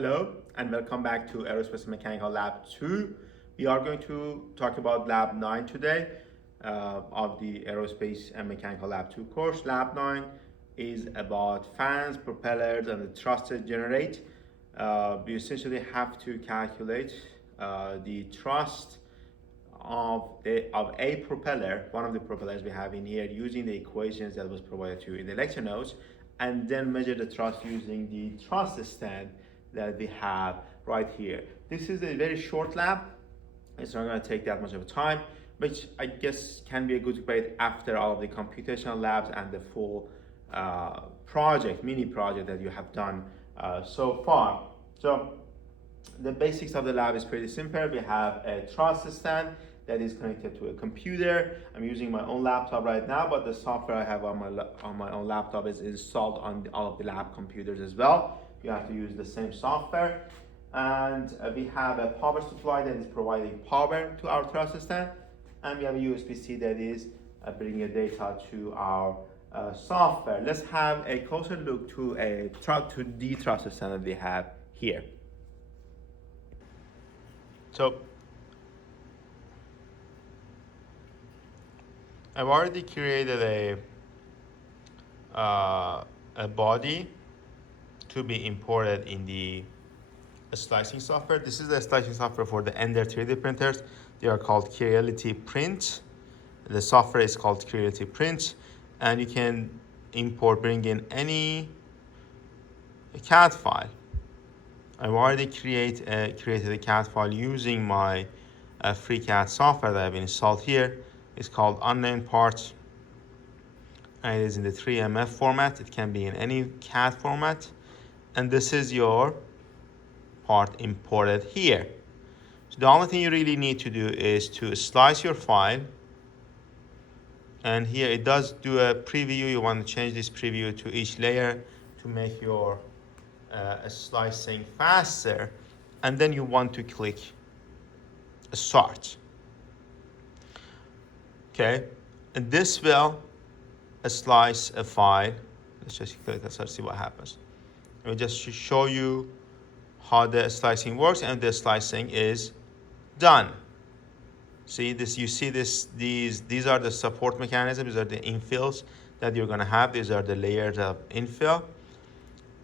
Hello and welcome back to Aerospace and Mechanical Lab 2. We are going to talk about Lab 9 today of the Aerospace and Mechanical Lab 2 course. Lab 9 is about fans, propellers, and the thrusters generate. We essentially have to calculate the thrust of a propeller, one of the propellers we have in here, using the equations that was provided to you in the lecture notes, and then measure the thrust using the thrust stand that we have right here. This is a very short lab. It's not going to take that much of time, which I guess can be a good grade after all of the computational labs and the full mini project that you have done so far. So the basics of the lab is pretty simple. We have a thrust stand that is connected to a computer. I'm using my own laptop right now, but the software I have on my own laptop is installed on all of the lab computers as well. You have to use the same software. And we have a power supply that is providing power to our thrust stand. And we have a USB-C that is bringing data to our software. Let's have a closer look to the thrust stand that we have here. So I've already created a body to be imported in the slicing software. This is the slicing software for the Ender 3D printers. They are called Creality Print. The software is called Creality Print, and you can bring in any CAD file. I've already created a CAD file using my free CAD software that I've installed here. It's called Unnamed Parts, and it is in the 3MF format. It can be in any CAD format, and this is your part imported here. So the only thing you really need to do is to slice your file, and here it does do a preview. You want to change this preview to each layer to make your slicing faster, and then you want to click start. Okay, and this will slice a file. Let's just click that, see what happens. Let me just show you how the slicing works, and the slicing is done. See this? You see this? These are the support mechanisms. These are the infills that you're going to have. These are the layers of infill.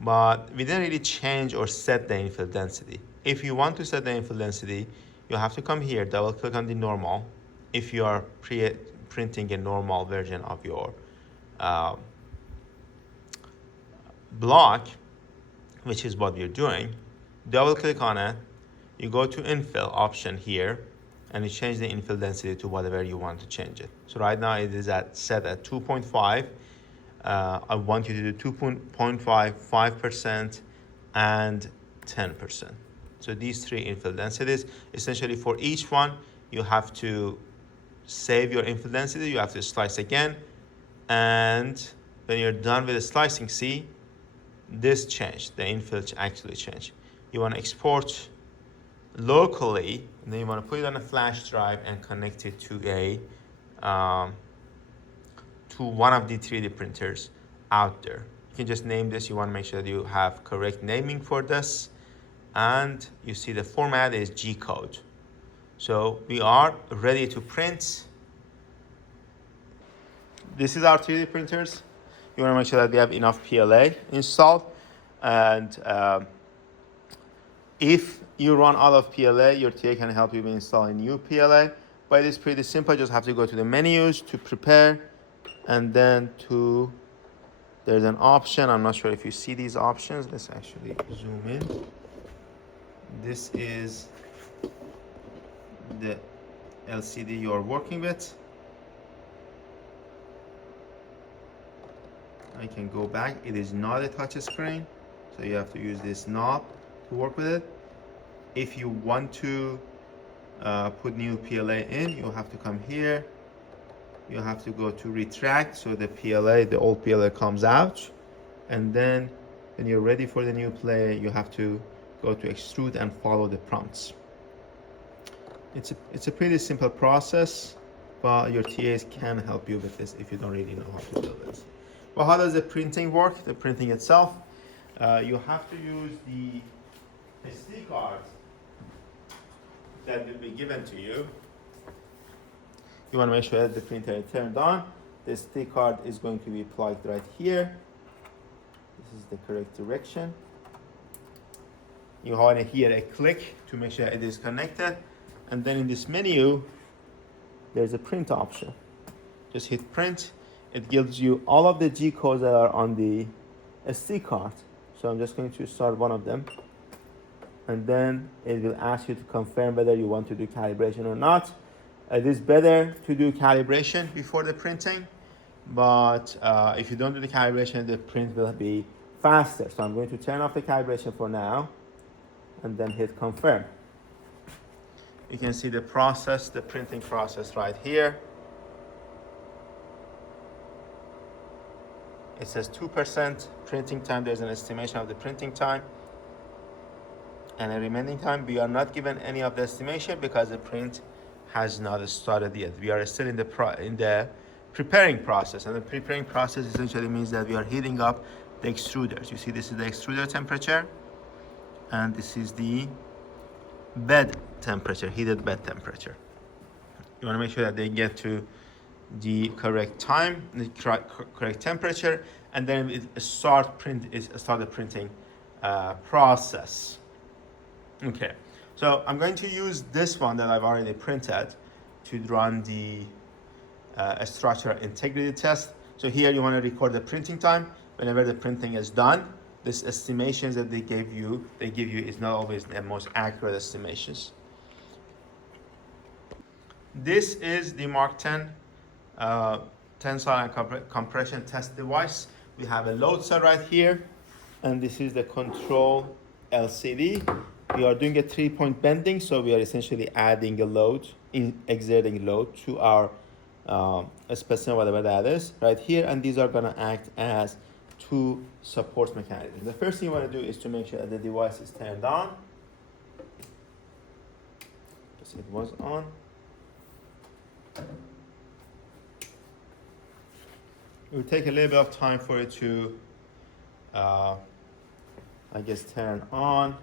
But we didn't really change or set the infill density. If you want to set the infill density, you have to come here, double click on the normal. If you are printing a normal version of your block, which is what we're doing, double click on it, you go to infill option here, and you change the infill density to whatever you want to change it. So right now it is set at 2.5. I want you to do 2.5, 5%, and 10%. So these three infill densities, essentially for each one, you have to save your infill density, you have to slice again, and when you're done with the slicing, see, this changed, the infill actually changed. You want to export locally, and then you want to put it on a flash drive and connect it to one of the 3D printers out there. You can just name this. You want to make sure that you have correct naming for this, and you see the format is G code. So we are ready to print. This is our 3D printers. You want to make sure that we have enough PLA installed, and if you run out of PLA, your TA can help you by installing new PLA. But it's pretty simple. You just have to go to the menus to prepare, and then there's an option. I'm not sure if you see these options. Let's actually zoom in. This is the LCD you're working with. I can go back. It is not a touch screen, so you have to use this knob to work with it. If you want to put new PLA in, you'll have to come here. You have to go to retract, so the PLA, the old PLA comes out, and then when you're ready for the new PLA, you have to go to extrude and follow the prompts. It's a pretty simple process, but your TAs can help you with this if you don't really know how to do this. Well, how does the printing work? The printing itself, you have to use the SD card that will be given to you. You want to make sure that the printer is turned on. The SD card is going to be plugged right here. This is the correct direction. You want to hear a click to make sure it is connected. And then in this menu, there's a print option. Just hit print. It gives you all of the G codes that are on the SD card. So I'm just going to start one of them. And then it will ask you to confirm whether you want to do calibration or not. It is better to do calibration before the printing, but if you don't do the calibration, the print will be faster. So I'm going to turn off the calibration for now and then hit confirm. You can see the process, the printing process right here. It says 2% printing time. There's an estimation of the printing time and the remaining time. We are not given any of the estimation because the print has not started yet. We are still in the preparing process, and the preparing process essentially means that we are heating up the extruders. You see, this is the extruder temperature, and this is the bed temperature, heated bed temperature. You want to make sure that they get to the correct time, the correct temperature, and then it start the printing process. Okay, so I'm going to use this one that I've already printed to run the structural integrity test. So here you want to record the printing time. Whenever the printing is done, this estimations that they give you is not always the most accurate estimations. This is the Mark 10 tensile and compression test device. We have a load cell right here, and this is the control LCD. We are doing a 3-point bending, so we are essentially adding a load, exerting load to our specimen, whatever that is, right here, and these are going to act as 2 support mechanisms. The first thing you want to do is to make sure that the device is turned on. Yes, it was on. It will take a little bit of time for it to, turn on.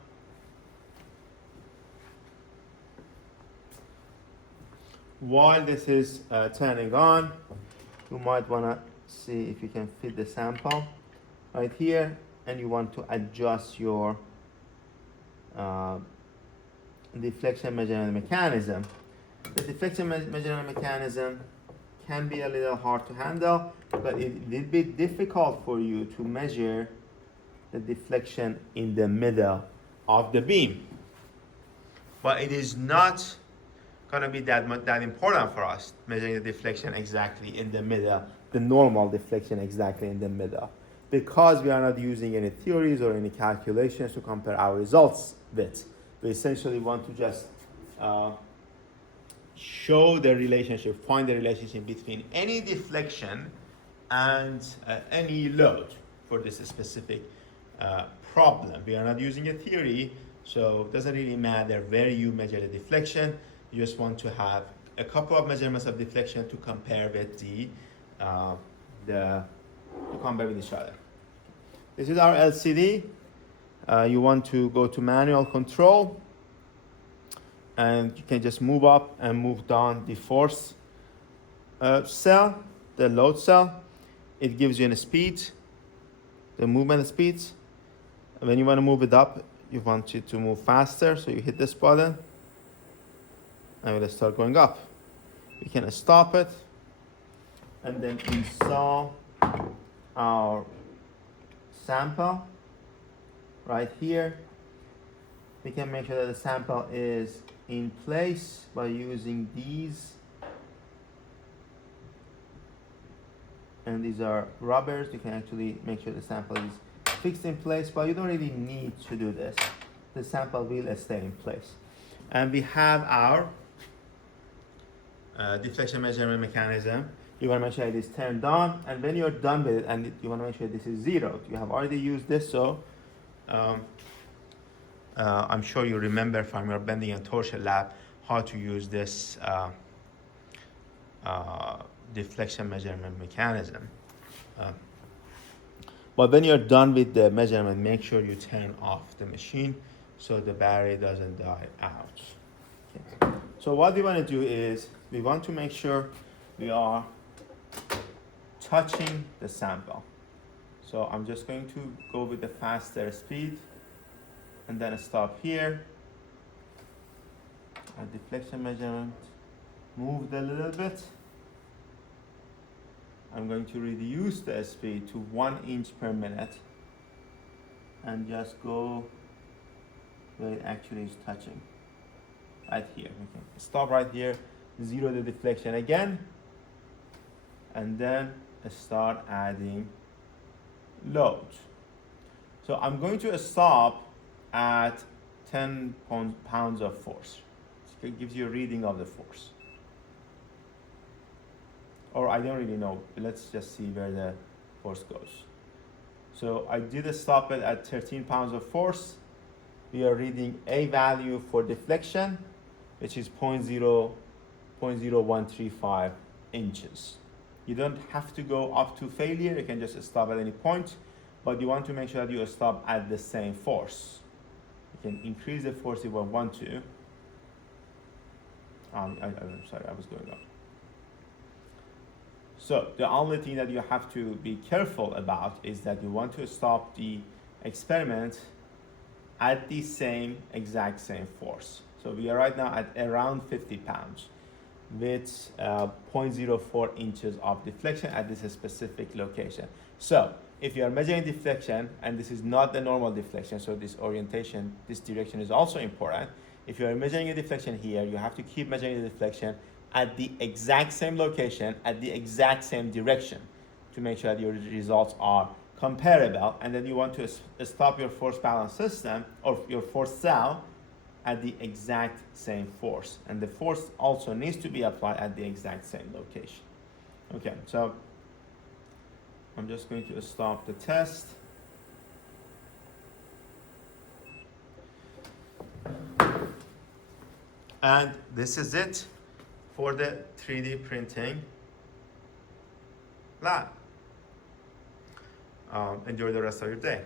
While this is turning on, you might want to see if you can fit the sample right here, and you want to adjust your deflection measurement mechanism. The deflection measurement mechanism can be a little hard to handle, but it will be difficult for you to measure the deflection in the middle of the beam. But it is not going to be that important for us, measuring the deflection exactly in the middle, the normal deflection exactly in the middle, because we are not using any theories or any calculations to compare our results with. We essentially want to just show the relationship, find the relationship between any deflection and any load for this specific problem. We are not using a theory, so it doesn't really matter where you measure the deflection. You just want to have a couple of measurements of deflection to compare with to compare with each other. This is our LCD. You want to go to manual control, and you can just move up and move down the force cell, the load cell. It gives you a speed, the movement speeds. And when you want to move it up, you want it to move faster, so you hit this button, and we'll start going up. We can stop it and then install our sample right here. We can make sure that the sample is in place by using these, and these are rubbers. You can actually make sure the sample is fixed in place, but you don't really need to do this. The sample will stay in place. And we have our deflection measurement mechanism. You want to make sure it is turned on, and when you're done with it, and you want to make sure this is zeroed. You have already used this, so I'm sure you remember from your bending and torsion lab how to use this deflection measurement mechanism. But when you're done with the measurement, make sure you turn off the machine so the battery doesn't die out. Okay. So what we want to do is we want to make sure we are touching the sample. So I'm just going to go with the faster speed and then stop here. And deflection measurement moved a little bit. I'm going to reduce the speed to 1 inch per minute and just go where it actually is touching. Right here. Okay. Stop right here, zero the deflection again, and then start adding load. So I'm going to stop at 10 pounds of force. It gives you a reading of the force. Or I don't really know. Let's just see where the force goes. So I did stop it at 13 pounds of force. We are reading a value for deflection, which is 0.0135 inches. You don't have to go up to failure. You can just stop at any point, but you want to make sure that you stop at the same force. You can increase the force if you want to. I'm sorry, I was going up. So the only thing that you have to be careful about is that you want to stop the experiment at the exact same force. So we are right now at around 50 pounds with 0.04 inches of deflection at this specific location. So if you are measuring deflection, and this is not the normal deflection, so this orientation, this direction is also important. If you are measuring a deflection here, you have to keep measuring the deflection at the exact same location, at the exact same direction, to make sure that your results are comparable. And then you want to stop your force balance system or your force cell at the exact same force. And the force also needs to be applied at the exact same location. Okay, so I'm just going to stop the test. And this is it for the 3D printing lab. Enjoy the rest of your day.